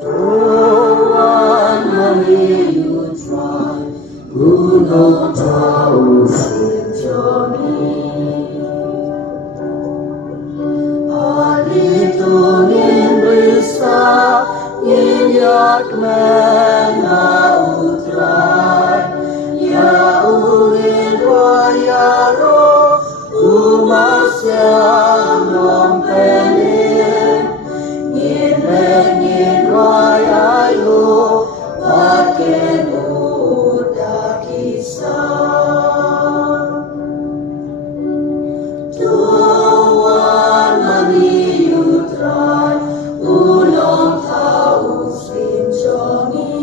Tuhan meliutai gunung tahu sejoni. Hari tunin bisa nginyak menautrai. Ya ulin waya roh umas yang nompenin. Ngin waya yo pakai udah kisah. Tuhan meniutrai ulang tahun sinjonis.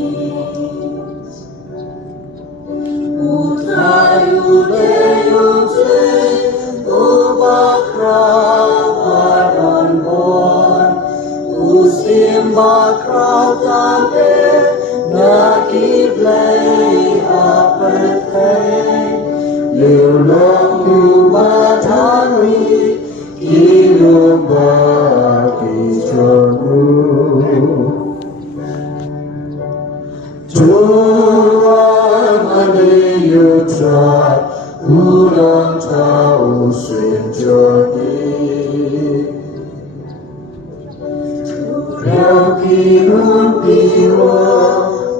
Utrai udeyuti ubakrau padan bon. Usim bakrau tampe nakiblay apetay. Liulong ubatani ilubaki jonu. Tuhan meniutrai ulang tahun sejati. Kau kirun piwa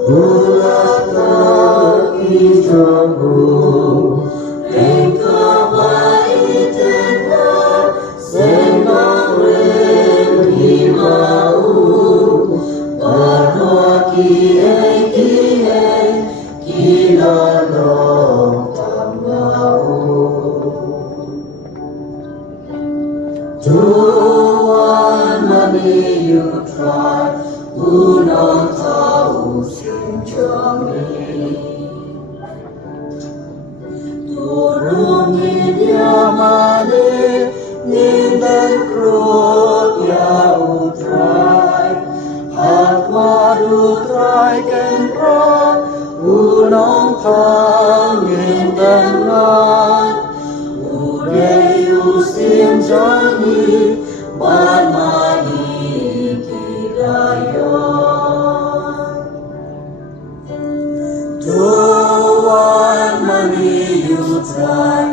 ulat lagi jambu. Engkau baik tenang senang remhi mau. Barwa kiai kila long tambau. Tuhan meniutrai ulang tahun sinjoni. Turungin yamane ninden krut ya utrai. Hak madutrai kenra ulang tahun dengan. Udeyu sinjoni banmani kidayon. Tuhan meniutrai